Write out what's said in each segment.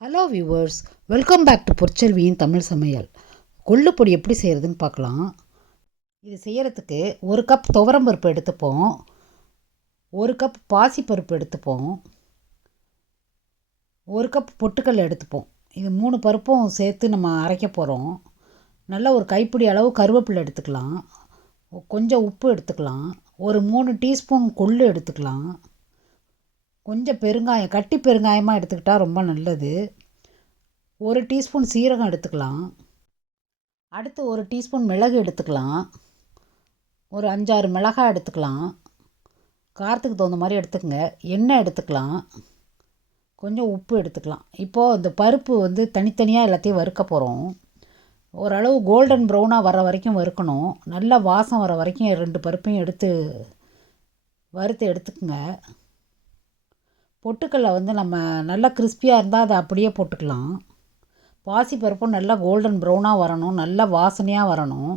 Hello viewers welcome back to பொற்செல்வியின் Tamil சமையல் கொள்ளுப்பொடி எப்படி செய்கிறதுன்னு பார்க்கலாம். இது செய்கிறதுக்கு ஒரு கப் துவரம்பருப்பு எடுத்துப்போம். ஒரு கப் பாசிப்பருப்பு எடுத்துப்போம். ஒரு கப் பொட்டுக்கல் எடுத்துப்போம். இது மூணு பருப்பும் சேர்த்து நம்ம அரைக்க போகிறோம் நல்லா ஒரு கைப்பிடி அளவு கருவேப்பிலை எடுத்துக்கலாம். கொஞ்சம் உப்பு எடுத்துக்கலாம். ஒரு மூணு டீஸ்பூன் கொள்ளு எடுத்துக்கலாம். கொஞ்சம் பெருங்காயம் கட்டி பெருங்காயமாக எடுத்துக்கிட்டால் ரொம்ப நல்லது. ஒரு டீஸ்பூன் சீரகம் எடுத்துக்கலாம். அடுத்து ஒரு டீஸ்பூன் மிளகு எடுத்துக்கலாம். ஒரு அஞ்சாறு மிளகாய் எடுத்துக்கலாம். காரத்துக்கு தகுந்த மாதிரி எடுத்துக்கங்க. எண்ணெய் எடுத்துக்கலாம். கொஞ்சம் உப்பு எடுத்துக்கலாம். இப்போது இந்த பருப்பு வந்து தனித்தனியாக எல்லாத்தையும் வறுக்க போகிறோம் ஓரளவு கோல்டன் ப்ரௌனாக வர வரைக்கும் வறுக்கணும். நல்ல வாசம் வர வரைக்கும் ரெண்டு பருப்பையும் எடுத்து வறுத்து எடுத்துக்கோங்க. பொட்டுக்கல்லை வந்து நம்ம நல்லா கிறிஸ்பியாக இருந்தால் அதை அப்படியே போட்டுக்கலாம். பாசிப்பருப்பும் நல்லா கோல்டன் ப்ரௌனாக வரணும் நல்ல வாசனையாக வரணும்.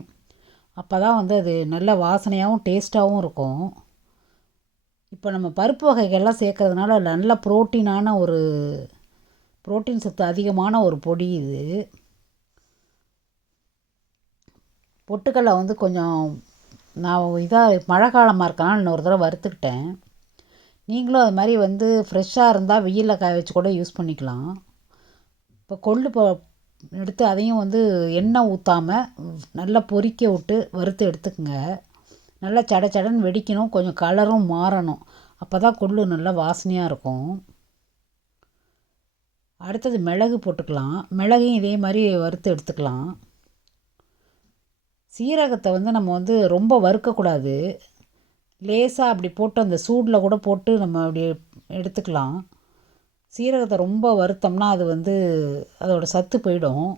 அப்போ தான் வந்து அது நல்ல வாசனையாகவும் டேஸ்ட்டாகவும் இருக்கும். இப்போ நம்ம பருப்பு வகைகள்லாம் சேர்க்கறதுனால நல்ல ப்ரோட்டீனான ஒரு ப்ரோட்டீன் சத்து அதிகமான ஒரு பொடி இது. பொட்டுக்கல்லை வந்து கொஞ்சம் நான் இதாக மழை காலமாக இருக்கனால இன்னொரு தடவை வறுத்துக்கிட்டேன். நீங்களும் அது மாதிரி வந்து ஃப்ரெஷ்ஷாக இருந்தால் வெயிலில் காய வச்சு கூட யூஸ் பண்ணிக்கலாம். இப்போ கொள்ளு ப எடுத்து அதையும் வந்து எண்ணெய் ஊற்றாமல் நல்லா பொறிக்க விட்டு வறுத்து எடுத்துக்கோங்க. நல்லா சட சடன்னு வெடிக்கணும். கொஞ்சம் கலரும் மாறணும். அப்போ தான் கொள்ளு நல்லா வாசனையாக இருக்கும். அடுத்தது மிளகு போட்டுக்கலாம். மிளகையும் இதே மாதிரி வறுத்து எடுத்துக்கலாம். சீரகத்தை வந்து நம்ம வந்து ரொம்ப வறுக்கக்கூடாது. லேசாக அப்படி போட்டு அந்த சூடில் கூட போட்டு நம்ம அப்படி எடுத்துக்கலாம். சீரகத்தை ரொம்ப வறுத்தோம்னா அது வந்து அதோட சத்து போயிடும்.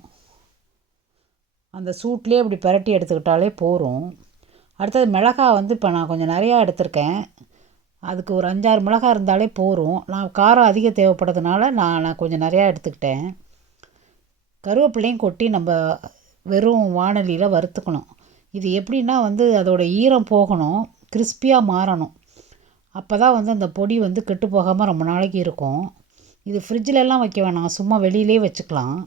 அந்த சூட்லேயே அப்படி பிரட்டி எடுத்துக்கிட்டாலே போகும் அடுத்தது மிளகா வந்து இப்போ நான் கொஞ்சம் நிறையா எடுத்திருக்கேன். அதுக்கு ஒரு அஞ்சாறு மிளகா இருந்தாலே போகும் நான் காரம் அதிகம் தேவைப்படுறதுனால நான் நான் கொஞ்சம் நிறையா எடுத்துக்கிட்டேன். கருவேப்பிலையும் கொட்டி நம்ம வெறும் வானலியில் வறுத்துக்கணும். இது எப்படின்னா வந்து அதோடய ஈரம் போகணும். கிறிஸ்பியாக மாறணும். அப்போ தான் வந்து அந்த பொடி வந்து கெட்டு போகாமல் ரொம்ப நாளைக்கு இருக்கும். இது ஃப்ரிட்ஜிலலாம் வைக்க வேணாம். சும்மா வெளியிலே வச்சுக்கலாம்.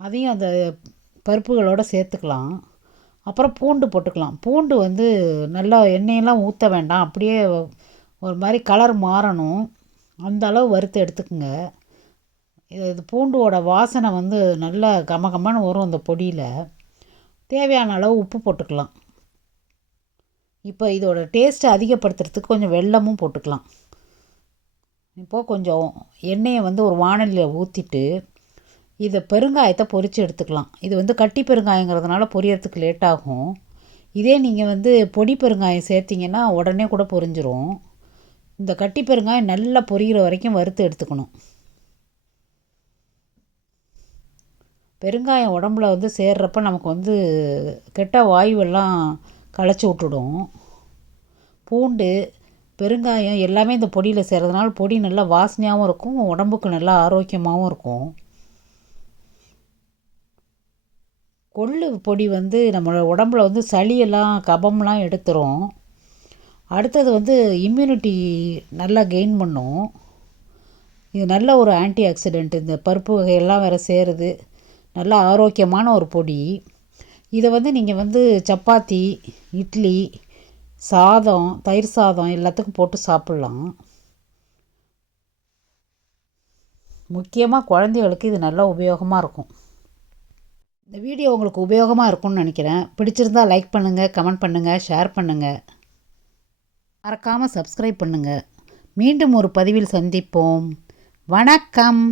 அதையும் அந்த பருப்புகளோடு சேர்த்துக்கலாம். அப்புறம் பூண்டு போட்டுக்கலாம். பூண்டு வந்து நல்லா எண்ணெயெல்லாம் ஊற்ற வேண்டாம். அப்படியே ஒரு மாதிரி கலர் மாறணும். அந்த அளவு வறுத்து எடுத்துக்கோங்க. இது பூண்டோட வாசனை வந்து நல்லா கமகமான்னு வரும் அந்த பொடியில். தேவையான அளவு உப்பு போட்டுக்கலாம். இப்போ இதோட டேஸ்ட்டை அதிகப்படுத்துறதுக்கு கொஞ்சம் வெல்லமும் போட்டுக்கலாம். இப்போது கொஞ்சம் எண்ணெயை வந்து ஒரு வானலியில் ஊற்றிட்டு இதை பெருங்காயத்தை பொரித்து எடுத்துக்கலாம். இது வந்து கட்டி பெருங்காயங்கிறதுனால பொரியறதுக்கு லேட் ஆகும். இதே நீங்கள் வந்து பொடி பெருங்காயம் சேர்த்திங்கன்னா உடனே கூட பொரிஞ்சிரும். இந்த கட்டி பெருங்காயம் நல்லா பொரிகிற வரைக்கும் வறுத்து எடுத்துக்கணும். பெருங்காயம் உடம்புல வந்து சேர்றப்ப நமக்கு வந்து கெட்ட வாயுவெல்லாம் களைச்சி விட்டுடும். பூண்டு பெருங்காயம் எல்லாமே இந்த பொடியில் சேர்றதுனால பொடி நல்லா வாசனையாகவும் இருக்கும் உடம்புக்கு நல்லா ஆரோக்கியமாகவும் இருக்கும். கொள்ளு பொடி வந்து நம்மளோட உடம்புல வந்து சளியெல்லாம் கபம்லாம் எடுத்துரும். அடுத்தது வந்து இம்யூனிட்டி நல்லா கெயின் பண்ணும். இது நல்ல ஒரு ஆன்டி ஆக்சிடெண்ட் இந்த பருப்பு வகையெல்லாம் வேறு சேருது. நல்ல ஆரோக்கியமான ஒரு பொடி. இதை வந்து நீங்கள் வந்து சப்பாத்தி இட்லி சாதம் தயிர் சாதம் எல்லாத்துக்கும் போட்டு சாப்பிட்லாம். முக்கியமாக குழந்தைகளுக்கு இது நல்லா உபயோகமாக இருக்கும். இந்த வீடியோ உங்களுக்கு உபயோகமாக இருக்கும்னு நினைக்கிறேன். பிடிச்சிருந்தால் லைக் பண்ணுங்கள் கமெண்ட் பண்ணுங்கள் ஷேர் பண்ணுங்கள் மறக்காமல் சப்ஸ்கிரைப் பண்ணுங்கள் மீண்டும் ஒரு பதிவில் சந்திப்போம். வணக்கம்.